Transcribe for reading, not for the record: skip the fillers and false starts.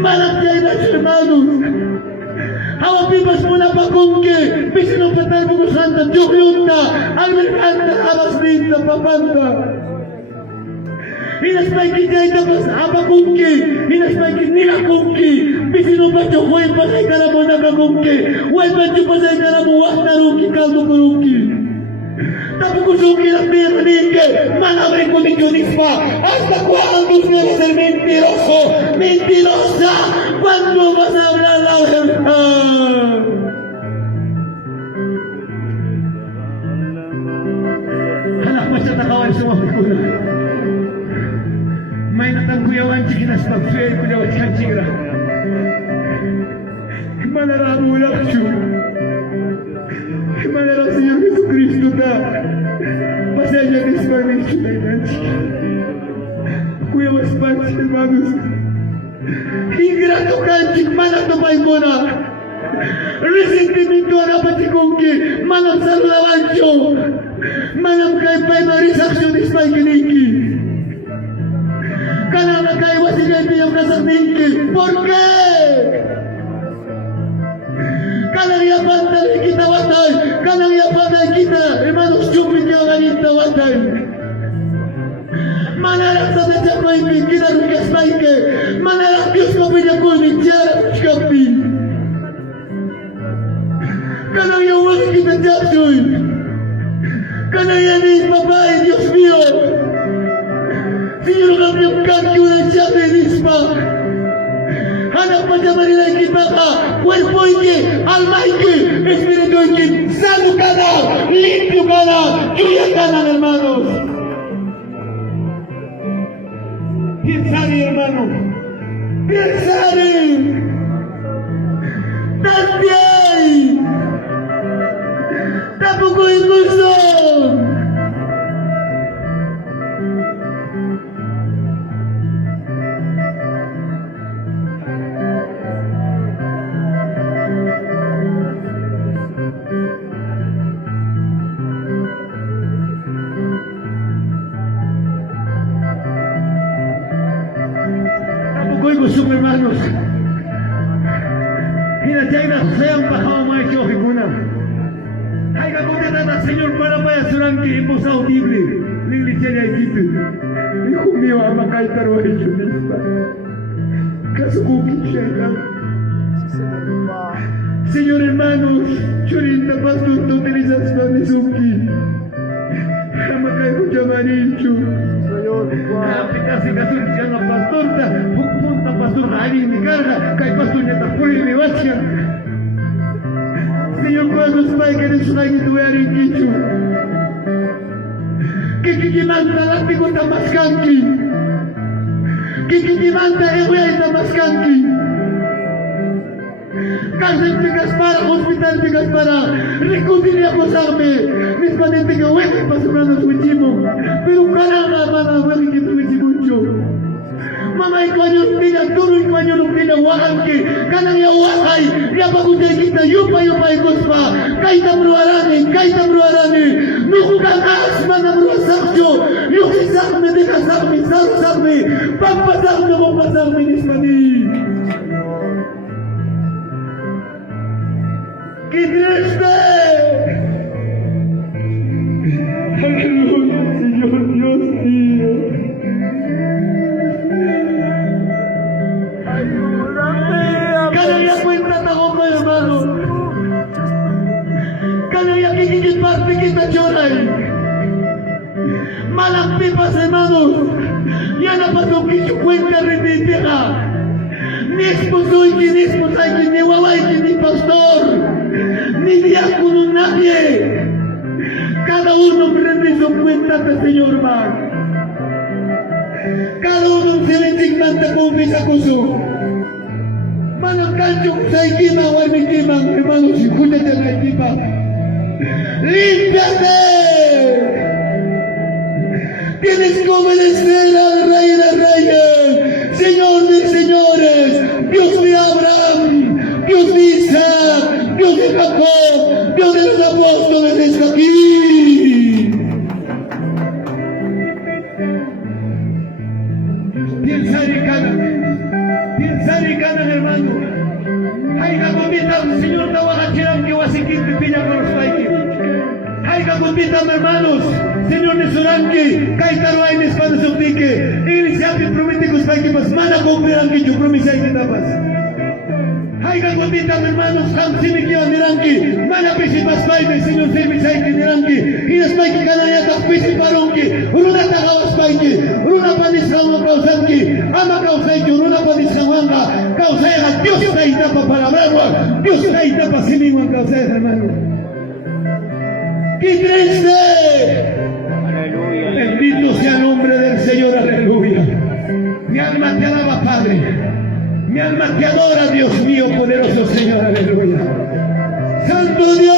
Malagyan hermanos. Hawapipas mo na pakungke, pisinupatar mo ko santa, Diyokyunta, ang merkanta, alas din sa papanta. Hinaspay kitay tapos abakungke, hinaspay kinila kungke, pisinupat yung huwag pasay ka na mo nakakungke, huwag yung pasay ka na mo, wak na ruki, kaldo kurungke. Tapos kusuki ng pinaninke, manawin ko ni Dionispa, hasta cuando usted va a ser mentiroso, mentirosa, cuando vas a hablar la verdad. Anak pa siya nakawan sa mga kuna. May natangkuyawan chikinas pagsuel ko daw siya chikra. Manaramo lang siya. Manarang Señor Jesucristo na pasaya de Spanish Kuya Waspanch, hermanos. Ingrato kanchik manatapay mo na. Resentimiento na patikongki, manam sarlawancho, manam kay primary actionist by kiniki. Kanana kay wasigay piyang kasarningki. ¿Por qué? Kanang yapan tayo kita watay, kanang yapan tayo kita, hermanos, chupin kayo ganito watay. Manalak sa tatya ko ipin, kinarukas maike, manalak Diyos ko pinyakulmin, tiyara kuskapin. Kanang yawan kita jatuy, kanang yanin babae, Diyos mío. Sino kami yung kakyo ng siya nispa? Hanap pa siya marilay kita ka, cuerpo iki, alma iki, espiritu iki, sano ka na, limpyo ka na, yuya ka na, hermanos. Piensari, hermano, piensari, tantiay, tampoco incluso. Gusto ko, hermanos, hinatay na sayang pahaumay siyo higuna. Hay kakutin na Señor para pa yasurang kiipo sa audible. Linglit siya niya ikipin. Ikumiwa ang makay taruhay siya nispa. Kasukukin siya ka. Señor, hermanos, churinta pastor to utilizas pa ni Suki. Kamakay ko jamanin siya. Aplikasi kasus siya ng pastor ta. Pupunta pastor na alin ni Karha. Kay pastor niya tapunin ni Watsya. Señor, cuando spay ka rin sunay ito yarin kichu. Kikikimanta lati ko tamaskanki. Kikikimanta eway tamaskanki. Kasi bigas para, hospital bigas para. Rikutin niya po sa amin. Mis panintiga, wait, pasuran na suwichimo. Pero karang na wali kita suwichimucho. Mamay ko anyo pinag, tuloy ko anyo nung pinawakan ki. Kanang yawakay, yapagutay kita, yupay kuspa. Kahit amruarani. Nukukang asma na mruasaksyo. Yukisakme, dekasakme, sarusakme. Pagpasakme mo pasakme nispani. ¡Qué triste! ¡Aleluya, Señor Dios mío! ¡Ayúdame! Cada día cuenta tago ko, hermano. Cada día kikikit parte kita lloray. Malakpipas, hermanos. Ya na patukin yung kwenta rin ni Tira. Nispo soy ni waway, ni pastor. Ni diácono nadie. Cada uno prende su cuenta al Señor man. Cada uno se ve tigmanta con pisa kuso. Manang kanchok sa ikimang o ikimang, hermanos, escúchate la equipa. ¡Límpiate! Tienes que obedecer al Rey de Reyes, Señor de Señores, Dios de Abraham, Dios de Isaac, Dios de Jacob, Dios de los apóstoles está aquí. Piensa hermano. Haiga convitan, Señor, Tawahachiran, que Wasiquín, Pipilla, con los Paiki. Haiga convitan, hermanos, Señor Nesoranki, Kaitaruay, Nespano Sotique, Iniciative promete que os Paiki, mas mana cumplirán que yo promisai que tapas. Haiga convitan, hermanos, Hamsimi, que Aniranki, mana Pisipas Paiki, Señor Servisai, que Niranki, y los Paiki, Kanayata, Pisiparonki, Uruna Tagawas Paiki, Uruna Panisama Kausanki, Ama Kausaiki, Uruna Panisamanga, Kausaiga, Dios se tapa para hablar, Dios se tapa sí mismo en Kausaiga, hermano. ¡Qué triste! Aleluya. Bendito sea el nombre del Señor, aleluya. Mi alma te alaba, Padre. Mi alma te adora, Dios mío, poderoso Señor, aleluya. Santo Dios.